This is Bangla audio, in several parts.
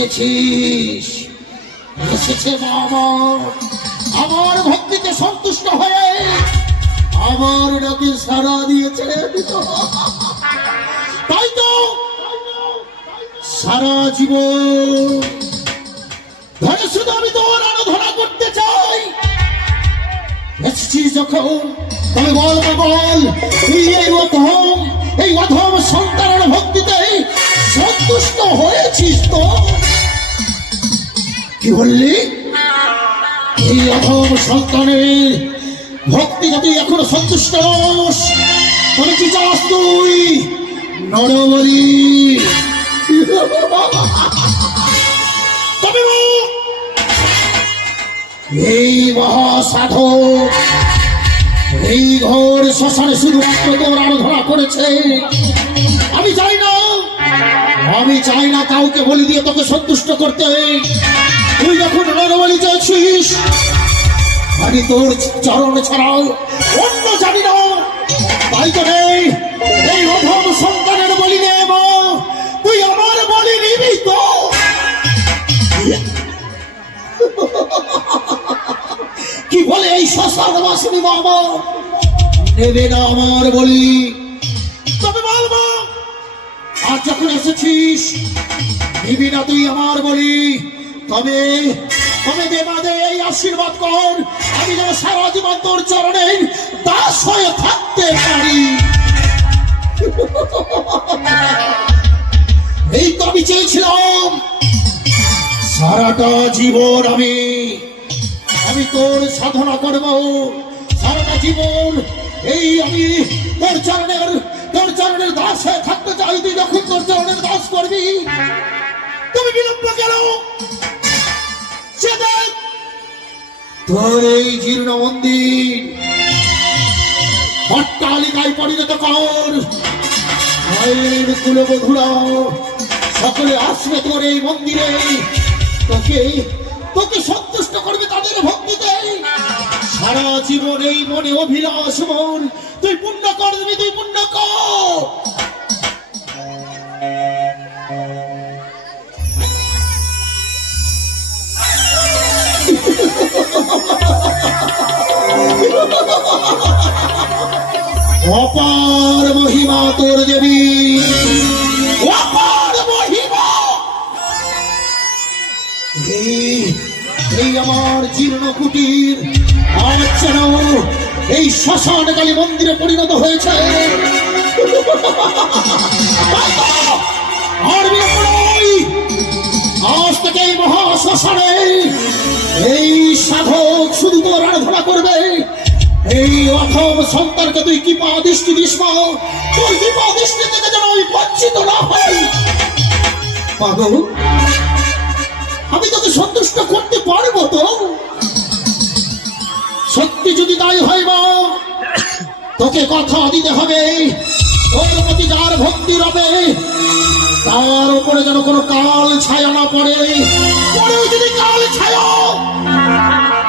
এসেছিস, এসেছে বাবা আমার ভক্তিতে সন্তুষ্ট হয়ে আমার নাকি সারা দিয়েছে। তাই তো সারা জীবন ধরে শুধু আমি তোর আরাধনা করতে চাই। এসেছিস যখন তবে বল বল তুই এই অধম সন্তানের ভক্তিতে সন্তুষ্ট হয়েছিস তো? কি বললি? এই অধম সন্তানের ভক্তিতে তুই এখনো সন্তুষ্ট নস? তবে কি চাস তুই নরবলি? তবে এই মহাসাধক এই ঘোর শ্মশানে শুধুমাত্র তোর আরাধনা করেছে। আমি চাই না কাউকে বলি দিয়ে তোকে সন্তুষ্ট করতে। তুই যখন নরবলি চাইছিস আমি তোর চরণ ছাড়াও অন্য জানি না। তাই তো নেই এই অধম সন্তানের বলি নেব, তুই আমার বলি নিবি তো? কি বলে এই শ্মশান বাসিনী বাবা নেবে না আমার বলি? তবে বলবো আর যখন এসেছিস নিবি না তুই আমার বলি, তবে তবে দেবাদে এই আশীর্বাদ কর আমি যেন সারা জীবন তোর চরণে দাস হয়ে থাকতে পারি। এই তো আমি চেয়েছিলাম সারাটা জীবন আমি তোর সাধনা করব, সারাটা জীবন এই আমি তোর চরণের দাস হয়ে থাকতে চাই। তুই যখন তোর চরণের দাস করবি তুমি বিলম্ব কেন? তোর এই জীর্ণ মন্দির অট্টালিকায় পরিণত কর। মায়ের কুলবধূরা সকলে আসবে তোর এই মন্দিরে, তোকে সন্তুষ্ট করবে তাদের ভক্তিতে। সারা জীবন এই মনে অভিলাষ মন তুই পূর্ণ কর দিবি, তুই পূর্ণ কর। অপার মহিমা তোর দেবী, অপার মহিমা। এই আমার জীর্ণ কুটির আজ যেন এই শ্মশান কালী মন্দিরে পরিণত হয়েছে। আর আজ থেকে এই মহা শ্মশানে এই সাধক শুধু তোর আরাধনা করবে। এই অথম সন্তানকে তুই কি পা দৃষ্টি দিস মা, তোর কি পা দৃষ্টি থেকে যেন আমি বঞ্চিত না হই। পাগল আমি তোকে সন্তুষ্ট করতে পারবো তো? সত্যি যদি তাই হয় মা তোকে কথা দিতে হবে তোর প্রতি যার ভক্তি রবে তার উপরে যেন কোনো কাল ছায়া না পড়ে। পরেও যদি কাল ছায়া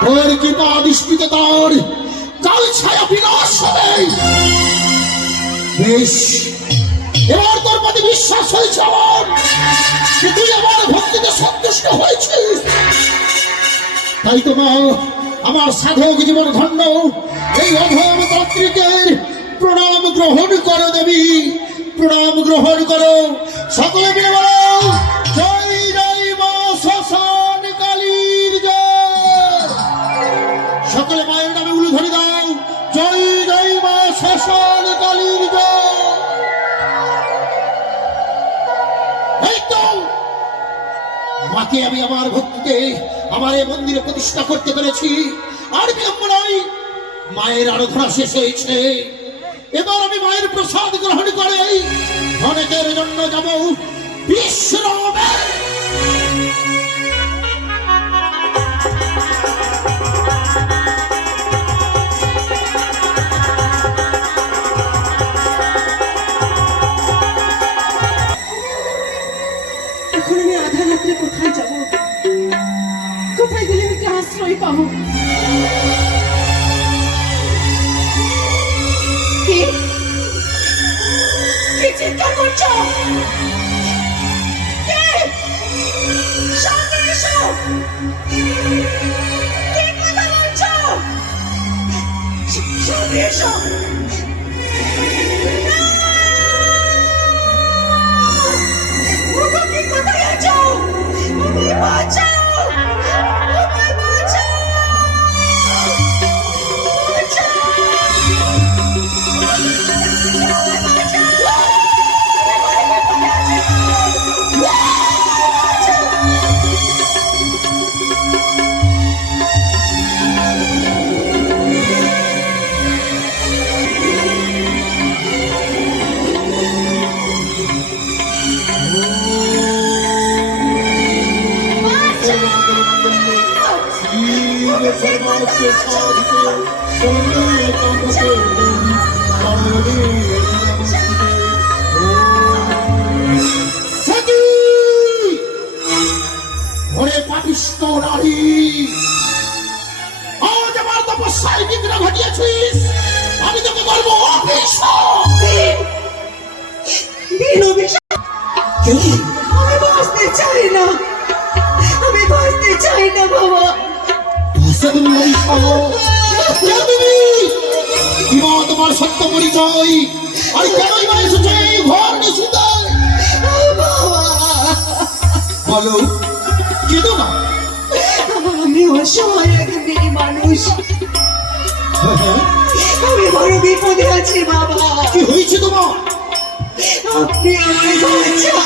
তোর কৃপা দৃষ্টিতে তার কাল ছায়া বিনাশ হবে। বেশ এবার তোর প্রতি বিশ্বাস হয়েছে আমার, তুই আমার ভক্তিতে সন্তুষ্ট হয়েছিস। তাই তো মা আমার সাধক জীবন ধন্য এই অধম তান্ত্রিকের প্রণাম গ্রহণ করো দেবী, প্রণাম গ্রহণ করো। সকলে মিলে বলো জয় জয় মা শ্মশান কালীর জয়। সকলে মায়ের নামে উলুধ্বনি দাও, জয় জয় মা শ্মশান কালীর জয়। এই তো মাকে আমি আমার ভক্তিতে আমার এই মন্দিরে প্রতিষ্ঠা করতে পেরেছি। আর বিলম্ব নয়, মায়ের আরাধনা শেষ হয়েছে। এবার আমি মায়ের প্রসাদ গ্রহণ করে অনেকের জন্য যাব বিশ্রামে। এখন আমি আধা রাত্রে কোথায় যাব? কোথায় গেলে আমি আশ্রয় পাবো? কি চিন্তা করছো? এসো। ওগো, কে কোথায় আছো? আমায় বাঁচাও, আমায় বাঁচাও, ওরে পাপিষ্ঠ নারী, আজ আমার তপস্যায় বিঘ্ন ঘটিয়েছিস, আমি তোকে করবো অভিশাপ। দিন অভিশাপ। আমি বাঁচতে চাই না, আমি বাঁচতে চাই না বাবা। তোমার সত্য পরিচয় আর কেনই বা এসেছে এই ঘর নিশিতে? বলো, কেঁদো না। আমি অসহায় এক মেয়ে মানুষ, আমি বড় বিপদে আছি বাবা। কি হয়েছে তোমার? আপনি আমায় বাঁচান।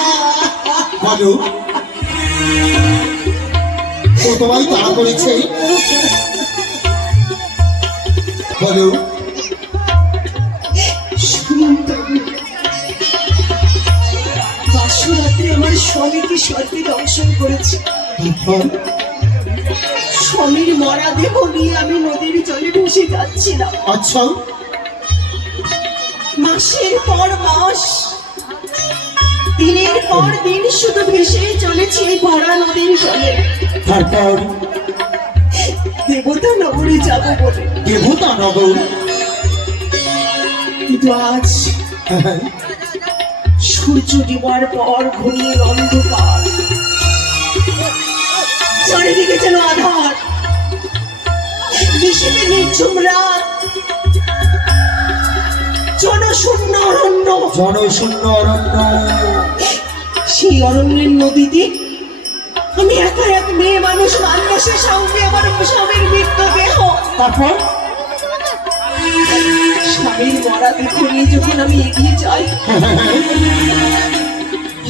বলো, ও তোমায় তাড়া করেছে? বলো। শুনুন তবে, বাসরাত্রে আমার স্বামীকে সর্পে দংশন করেছে। স্বামীর মরা দেহ নিয়ে আমি নদীর জলে ভেসে যাচ্ছিলাম। আচ্ছা। মাসের পর মাস, দিনের পর দিন শুধু ভেসে চলেছে এই ভরা নদীর জলে। তারপর দেবতা নগরে যাবো বলে। দেবতা নগর? কিন্তু আজ সূর্য ডুবার পর ঘনিয়ে অন্ধকার, চারিদিকে যেন আধার, নিশীথে নির্ঝুম রাত, জনশূন্য অরণ্য। জনশূন্য অরণ্য। সেই অরণ্যের নদীতে আমি একা এক মেয়ে মানুষ, মানুষের সঙ্গে আমার স্বামীর মৃতদেহ। তারপর স্বামীর মরা দেহ নিয়ে যখন আমি এগিয়ে যাই,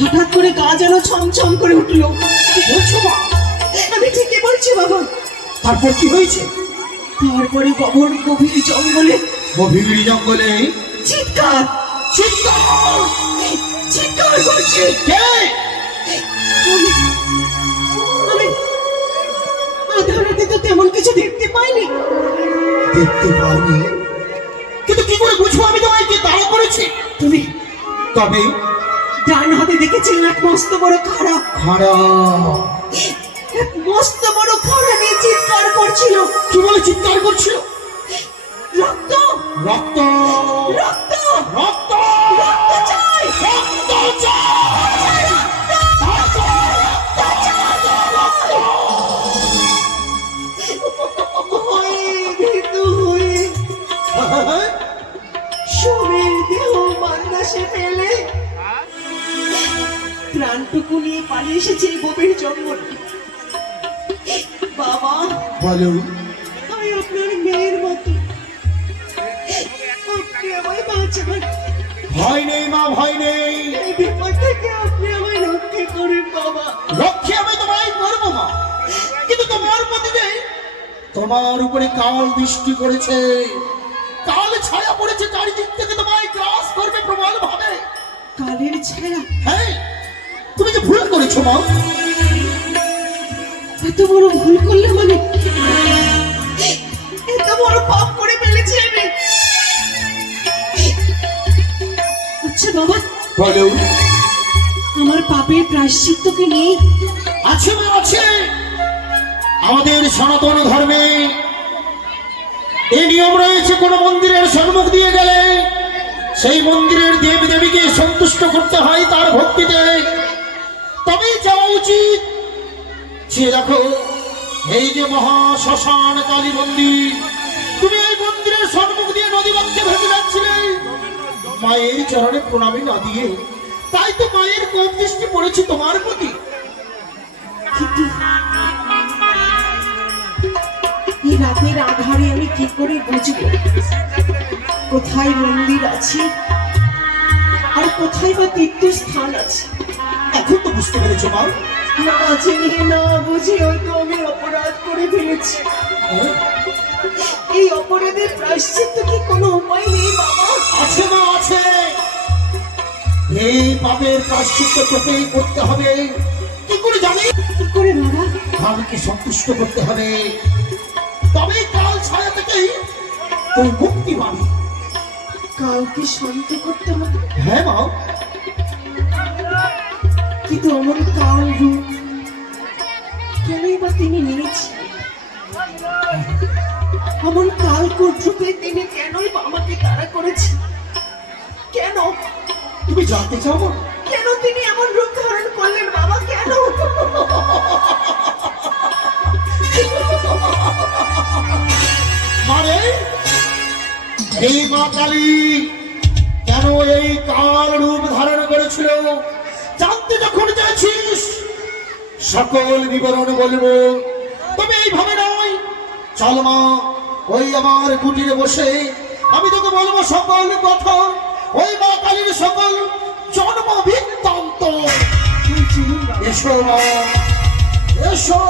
হঠাৎ করে গা যেন ছমছম করে উঠলো। কি বলছো মা? আমি ঠিকই বলছি বাবা। তারপর কি হয়েছে? তারপরে গভীর জঙ্গলে, গভীর জঙ্গলে চিৎকার চিৎকার চিৎকার করছে। কে? আমি আধারাতে তো তেমন কিছু দেখতে পাইনি। দেখতে পাওনি? কিন্তু কি করে বুঝবো আমি তোমায় কে তাড়া করেছি? তুমি তবে ডান হাতে দেখেছিলেন এক মস্ত বড় খাড়া, এক মস্ত বড় খাড়া নিয়ে চিৎকার করছিল। কি বলে চিৎকার করছিল? রক্ত রক্ত রক্ত রক্ত রক্ত চাই, রক্ত চাই। ভীতু হয়ে স্বামীর দেহ বাতাসে ফেলে প্রাণটুকু নিয়ে পালিয়ে এসেছে এই গভীর জঙ্গল। বাবা, বলো। আমি আপনার মেয়ের মতো, আপনি আমায় বাঁচান। ভয় নেই মা, ভয় নেই। এই বিপদ থেকে আপনি আমায় রক্ষা করেন বাবা। রক্ষে আমি তোমায় করবো মা, কিন্তু তোমার পতিতে তোমার উপরে কাল দৃষ্টি করেছে, কাল ছায়া পড়েছে চারিদিক থেকে, তোমায় গ্রাস করবে প্রবল ভাবে। কালের ছায়া? হ্যাঁ, তুমি যে ভুল করেছো মা। এত বড় ভুল করলে মানে? এত বড় পাপ করে ফেলেছি আমি। আচ্ছা বাবা, বলো। আমার পাপের প্রায়শ্চিত্ত কি নেই? আছে মা, আছে। আমাদের সনাতন ধর্মে এই নিয়ম রয়েছে, কোন মন্দিরের সম্মুখ দিয়ে গেলে সেই মন্দিরের দেব দেবীকে সন্তুষ্ট করতে হয় তার ভক্তিতে, তবেই যাওয়া উচিত। সে দেখো, এই যে মহা শ্মশান কালী মন্দির, তুমি এই মন্দিরের সম্মুখ দিয়ে নদী বক্ষে ভেসে যাচ্ছিলে মায়ের চরণে প্রণামী না দিয়ে, তাই তো মায়ের কোপ দৃষ্টি পড়েছে তোমার প্রতি। কিন্তু এই রাতের আধারে আমি কি করে বুঝবো কোথায় মন্দির আছে আর কোথায় বা তীর্থস্থান আছে? এখন তো বুঝতে পেরেছো মা? না জেনে না বুঝে হয়তো আমি অপরাধ করে ফেলেছি। হ্যাঁ? এই অপরাধের প্রায়শ্চিত্ত কি কোনো উপায় নেই বাবা? আছে মা, আছে। এই পাপের প্রায়শ্চিত্ত তোকেই করতে হবে। কি করে জানি? কি করে বাবা? কালকে সন্তুষ্ট করতে হবে, তবে কাল ছায়া থেকেই তুই মুক্তি পাবি। কাউকে শান্ত করতে হবে? হ্যাঁ মা। কিন্তু অমন কাল রূপ কেনই বা তিনি নিয়েছি? অমন কাল রূপে তিনি কেনই বা আমাকে তাড়া করেছে? কেন তুমি জানতে চাও মা? কেন তিনি এমন রূপ ধারণ করলেন বাবা? কেন? মানে এই মা কালী কেন এই কাল রূপ ধারণ করেছিল জানতে যখন চাইছিস, সকল বিবরণ বলবো, তবে এইভাবে নয়। চল মা, ওই আমার কুটিরে বসে আমি তোকে বলবো সকল কথা, ওই মা কালীর সকল জন্ম বৃত্তান্ত। এসো মা, এসো।